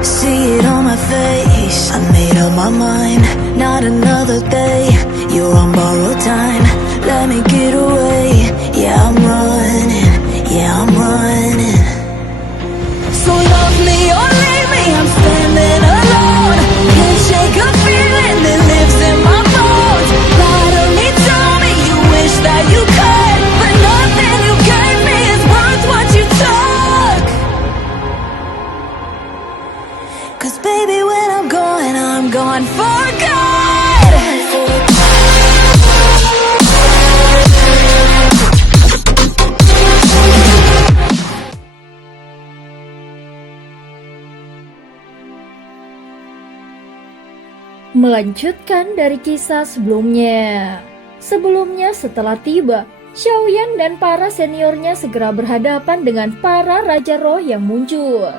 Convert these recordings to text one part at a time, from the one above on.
See it on my face, I made up my mind. Not another day, you're on borrowed time. Let me get away, yeah I'm running, yeah I'm running. So love me or leave me, I'm standing alone. Can't shake a feeling that lives in my bones. Lie to me, tell me you wish that you could, but nothing you gave me is worth what you took. 'Cause baby when I'm gone for good. Melanjutkan dari kisah sebelumnya. Sebelumnya setelah tiba, Xiaoyan dan para seniornya segera berhadapan dengan para Raja Roh yang muncul.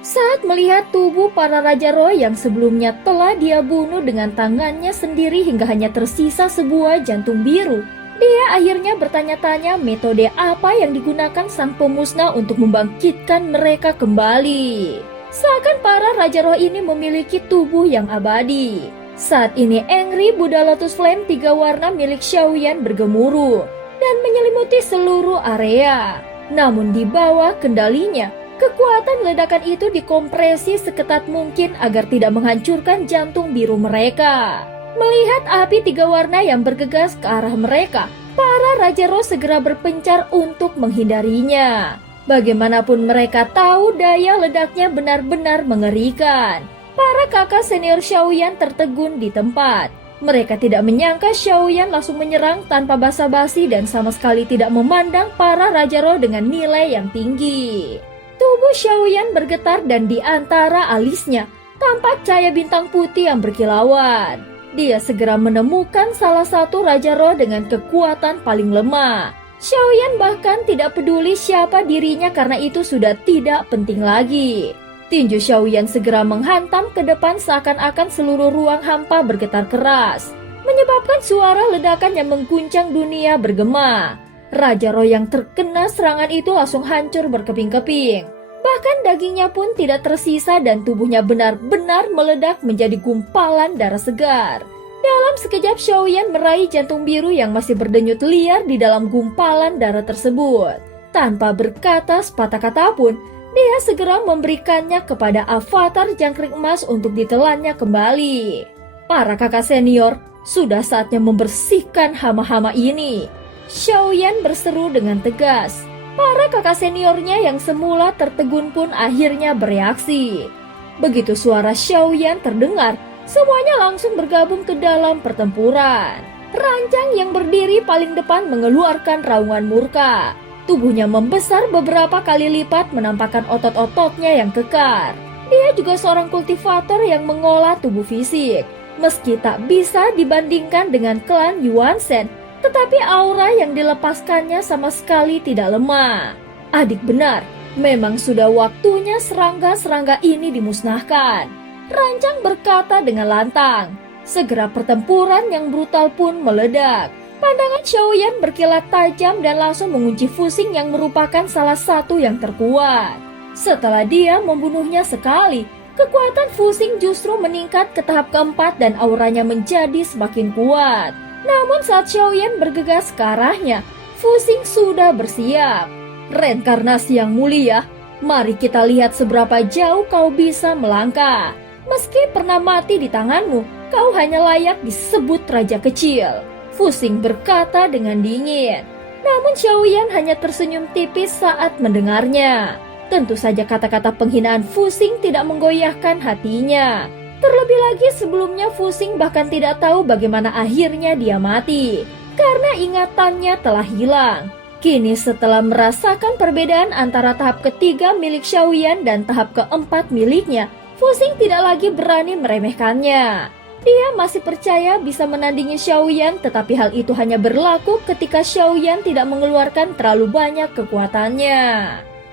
Saat melihat tubuh para Raja Roh yang sebelumnya telah dia bunuh dengan tangannya sendiri hingga hanya tersisa sebuah jantung biru, dia akhirnya bertanya-tanya metode apa yang digunakan sang pemusnah untuk membangkitkan mereka kembali. Seakan para Raja Roh ini memiliki tubuh yang abadi. Saat ini Angry Buddha Lotus Flame 3 warna milik Xiaoyan bergemuruh dan menyelimuti seluruh area. Namun di bawah kendalinya, kekuatan ledakan itu dikompresi seketat mungkin agar tidak menghancurkan jantung biru mereka. Melihat api 3 warna yang bergegas ke arah mereka, para Raja Roh segera berpencar untuk menghindarinya. Bagaimanapun mereka tahu daya ledaknya benar-benar mengerikan. Para kakak senior Xiaoyan tertegun di tempat. Mereka tidak menyangka Xiaoyan langsung menyerang tanpa basa-basi dan sama sekali tidak memandang para Raja Roh dengan nilai yang tinggi. Tubuh Xiaoyan bergetar dan di antara alisnya tampak cahaya bintang putih yang berkilauan. Dia segera menemukan salah satu Raja Roh dengan kekuatan paling lemah. Xiaoyan bahkan tidak peduli siapa dirinya karena itu sudah tidak penting lagi. Tinju Xiaoyan segera menghantam ke depan seakan-akan seluruh ruang hampa bergetar keras, menyebabkan suara ledakan yang mengguncang dunia bergema. Raja Roh yang terkena serangan itu langsung hancur berkeping-keping. Bahkan dagingnya pun tidak tersisa dan tubuhnya benar-benar meledak menjadi gumpalan darah segar. Dalam sekejap Xiaoyan meraih jantung biru yang masih berdenyut liar di dalam gumpalan darah tersebut. Tanpa berkata sepatah kata pun, dia segera memberikannya kepada avatar jangkrik emas untuk ditelannya kembali. Para kakak senior, sudah saatnya membersihkan hama-hama ini. Xiaoyan berseru dengan tegas. Para kakak seniornya yang semula tertegun pun akhirnya bereaksi. Begitu suara Xiaoyan terdengar, semuanya langsung bergabung ke dalam pertempuran. Rancang yang berdiri paling depan mengeluarkan raungan murka. Tubuhnya membesar beberapa kali lipat menampakkan otot-ototnya yang kekar. Dia juga seorang kultivator yang mengolah tubuh fisik. Meski tak bisa dibandingkan dengan klan Yuan Shen, tetapi aura yang dilepaskannya sama sekali tidak lemah. Adik benar, memang sudah waktunya serangga-serangga ini dimusnahkan. Rancang berkata dengan lantang. Segera pertempuran yang brutal pun meledak. Pandangan Xiaoyan berkilat tajam dan langsung mengunci Fusing yang merupakan salah satu yang terkuat. Setelah dia membunuhnya sekali, kekuatan Fusing justru meningkat ke tahap keempat dan auranya menjadi semakin kuat. Namun saat Xiaoyan bergegas ke arahnya, Fusing sudah bersiap. Reinkarnasi yang mulia, mari kita lihat seberapa jauh kau bisa melangkah. Meski pernah mati di tanganmu, kau hanya layak disebut raja kecil. Fusing berkata dengan dingin. Namun Xiaoyan hanya tersenyum tipis saat mendengarnya. Tentu saja kata-kata penghinaan Fusing tidak menggoyahkan hatinya. Terlebih lagi sebelumnya Fusing bahkan tidak tahu bagaimana akhirnya dia mati, karena ingatannya telah hilang. Kini setelah merasakan perbedaan antara tahap ketiga milik Xiaoyan dan tahap keempat miliknya, Fusing tidak lagi berani meremehkannya. Dia masih percaya bisa menandingi Xiaoyan, tetapi hal itu hanya berlaku ketika Xiaoyan tidak mengeluarkan terlalu banyak kekuatannya.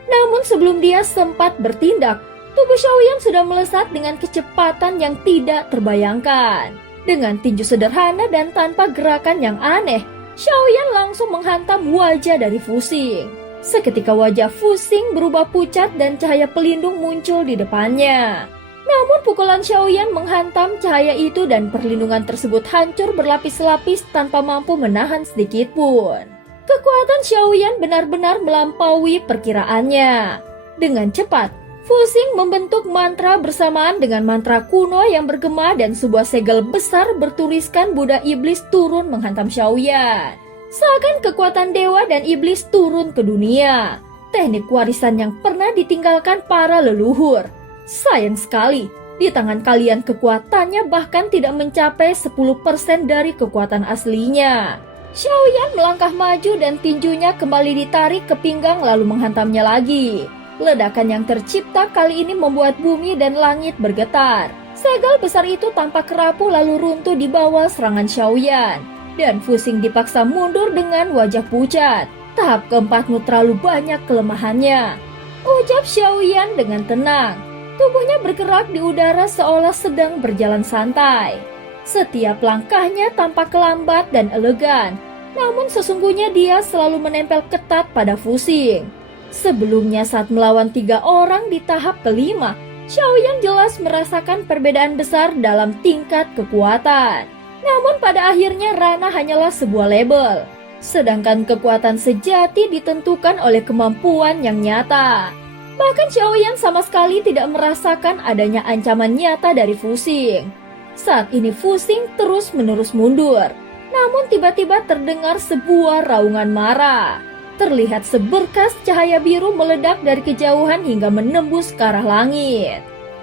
Namun sebelum dia sempat bertindak, tubuh Xiaoyan sudah melesat dengan kecepatan yang tidak terbayangkan. Dengan tinju sederhana dan tanpa gerakan yang aneh, Xiaoyan langsung menghantam wajah dari Fusing. Seketika wajah Fusing berubah pucat dan cahaya pelindung muncul di depannya. Namun pukulan Xiaoyan menghantam cahaya itu dan perlindungan tersebut hancur berlapis-lapis tanpa mampu menahan sedikit pun. Kekuatan Xiaoyan benar-benar melampaui perkiraannya. Dengan cepat, Fu Xing membentuk mantra bersamaan dengan mantra kuno yang bergema dan sebuah segel besar bertuliskan Buddha Iblis turun menghantam Xiaoyan. Seakan kekuatan dewa dan iblis turun ke dunia. Teknik warisan yang pernah ditinggalkan para leluhur. Sayang sekali, di tangan kalian kekuatannya bahkan tidak mencapai 10% dari kekuatan aslinya. Xiaoyan melangkah maju dan tinjunya kembali ditarik ke pinggang lalu menghantamnya lagi. Ledakan yang tercipta kali ini membuat bumi dan langit bergetar. Segel besar itu tampak rapuh lalu runtuh di bawah serangan Xiaoyan. Dan Fu Xing dipaksa mundur dengan wajah pucat. Tahap keempatmu terlalu banyak kelemahannya, ucap Xiaoyan dengan tenang. Tubuhnya bergerak di udara seolah sedang berjalan santai. Setiap langkahnya tampak lambat dan elegan, namun sesungguhnya dia selalu menempel ketat pada Fu Xing. Sebelumnya saat melawan 3 orang di tahap kelima, Xiaoyan jelas merasakan perbedaan besar dalam tingkat kekuatan. Namun pada akhirnya ranah hanyalah sebuah label, sedangkan kekuatan sejati ditentukan oleh kemampuan yang nyata. Bahkan Xiaoyan sama sekali tidak merasakan adanya ancaman nyata dari Fu Xing. Saat ini Fu Xing terus-menerus mundur, namun tiba-tiba terdengar sebuah raungan marah. Terlihat seberkas cahaya biru meledak dari kejauhan hingga menembus ke arah langit.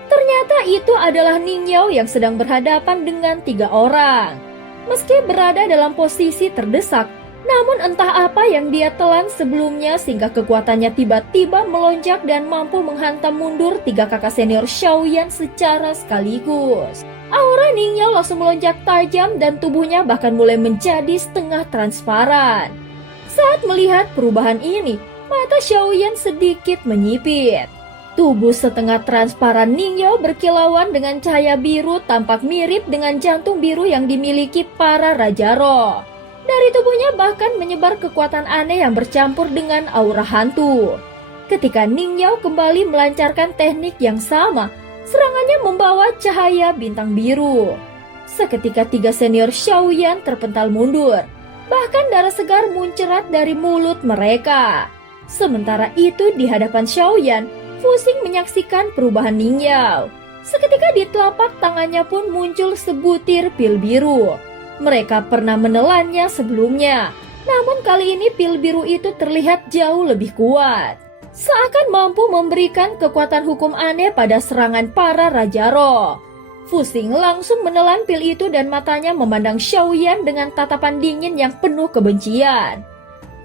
Ternyata itu adalah Ning Yao yang sedang berhadapan dengan 3 orang. Meski berada dalam posisi terdesak, namun entah apa yang dia telan sebelumnya sehingga kekuatannya tiba-tiba melonjak dan mampu menghantam mundur 3 kakak senior Xiaoyan secara sekaligus. Aura Ning Yao langsung melonjak tajam dan tubuhnya bahkan mulai menjadi setengah transparan. Saat melihat perubahan ini, mata Xiaoyan sedikit menyipit. Tubuh setengah transparan Ning Yao berkilauan dengan cahaya biru tampak mirip dengan jantung biru yang dimiliki para Raja Roh. Dari tubuhnya bahkan menyebar kekuatan aneh yang bercampur dengan aura hantu. Ketika Ning Yao kembali melancarkan teknik yang sama, serangannya membawa cahaya bintang biru. Seketika 3 senior Xiaoyan terpental mundur. Bahkan darah segar muncrat dari mulut mereka. Sementara itu di hadapan Xiaoyan, Fu Xing menyaksikan perubahan Ning Yao. Seketika di telapak tangannya pun muncul sebutir pil biru. Mereka pernah menelannya sebelumnya, namun kali ini pil biru itu terlihat jauh lebih kuat. Seakan mampu memberikan kekuatan hukum aneh pada serangan para Raja Roh. Fu Xing langsung menelan pil itu dan matanya memandang Xiaoyan dengan tatapan dingin yang penuh kebencian.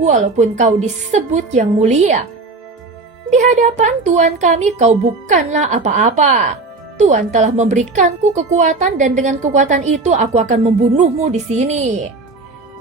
Walaupun kau disebut yang mulia, di hadapan Tuan kami kau bukanlah apa-apa. Tuan telah memberikanku kekuatan dan dengan kekuatan itu aku akan membunuhmu di sini.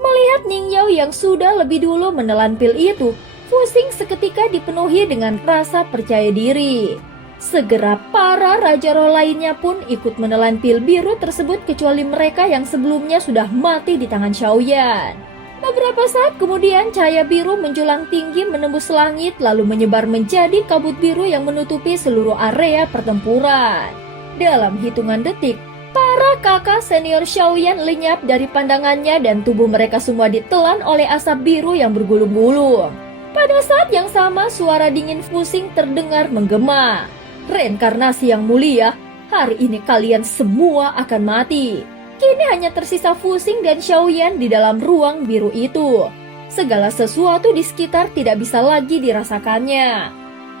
Melihat Ning Yao yang sudah lebih dulu menelan pil itu, Fu Xing seketika dipenuhi dengan rasa percaya diri. Segera para Raja Roh lainnya pun ikut menelan pil biru tersebut kecuali mereka yang sebelumnya sudah mati di tangan Xiaoyan. Beberapa saat kemudian cahaya biru menjulang tinggi menembus langit lalu menyebar menjadi kabut biru yang menutupi seluruh area pertempuran. Dalam hitungan detik, para kakak senior Xiaoyan lenyap dari pandangannya dan tubuh mereka semua ditelan oleh asap biru yang bergulung-gulung. Pada saat yang sama suara dingin Fu Xing terdengar menggema. Reinkarnasi yang mulia, hari ini kalian semua akan mati. Kini hanya tersisa Fu Xing dan Xiaoyan di dalam ruang biru itu. Segala sesuatu di sekitar tidak bisa lagi dirasakannya.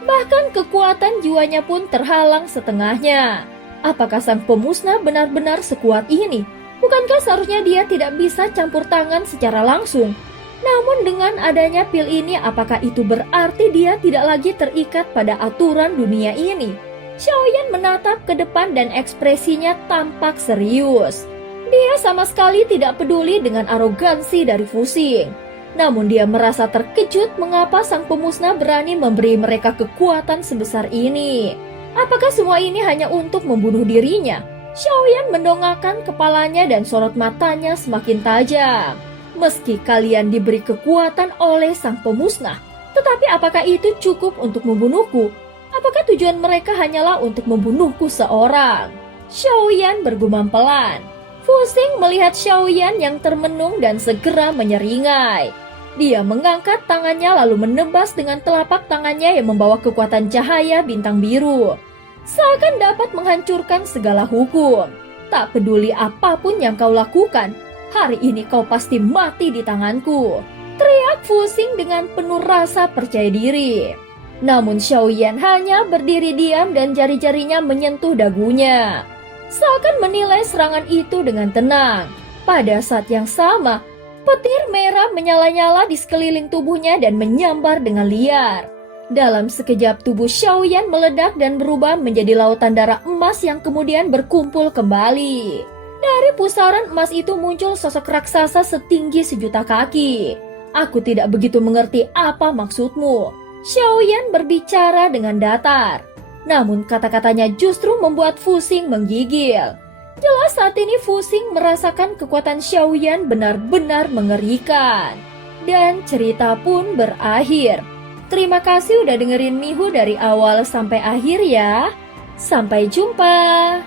Bahkan kekuatan jiwanya pun terhalang setengahnya. Apakah sang pemusnah benar-benar sekuat ini? Bukankah seharusnya dia tidak bisa campur tangan secara langsung? Namun dengan adanya pil ini, apakah itu berarti dia tidak lagi terikat pada aturan dunia ini? Xiaoyan menatap ke depan dan ekspresinya tampak serius. Dia sama sekali tidak peduli dengan arogansi dari Fu Xing. Namun dia merasa terkejut mengapa sang pemusnah berani memberi mereka kekuatan sebesar ini. Apakah semua ini hanya untuk membunuh dirinya? Xiaoyan mendongakkan kepalanya dan sorot matanya semakin tajam. Meski kalian diberi kekuatan oleh sang pemusnah, tetapi apakah itu cukup untuk membunuhku? Apakah tujuan mereka hanyalah untuk membunuhku seorang? Xiaoyan bergumam pelan. Fu Xing melihat Xiaoyan yang termenung dan segera menyeringai. Dia mengangkat tangannya lalu menebas dengan telapak tangannya yang membawa kekuatan cahaya bintang biru. Seakan dapat menghancurkan segala hukum. Tak peduli apapun yang kau lakukan, hari ini kau pasti mati di tanganku. Teriak Fu Xing dengan penuh rasa percaya diri. Namun Xiaoyan hanya berdiri diam dan jari-jarinya menyentuh dagunya. Seakan menilai serangan itu dengan tenang. Pada saat yang sama, petir merah menyala-nyala di sekeliling tubuhnya dan menyambar dengan liar. Dalam sekejap tubuh Xiaoyan meledak dan berubah menjadi lautan darah emas yang kemudian berkumpul kembali. Dari pusaran emas itu muncul sosok raksasa setinggi 1.000.000 kaki. Aku tidak begitu mengerti apa maksudmu. Xiaoyan berbicara dengan datar. Namun kata-katanya justru membuat Fu Xing menggigil. Jelas saat ini Fu Xing merasakan kekuatan Xiaoyan benar-benar mengerikan. Dan cerita pun berakhir. Terima kasih udah dengerin Mihu dari awal sampai akhir ya. Sampai jumpa.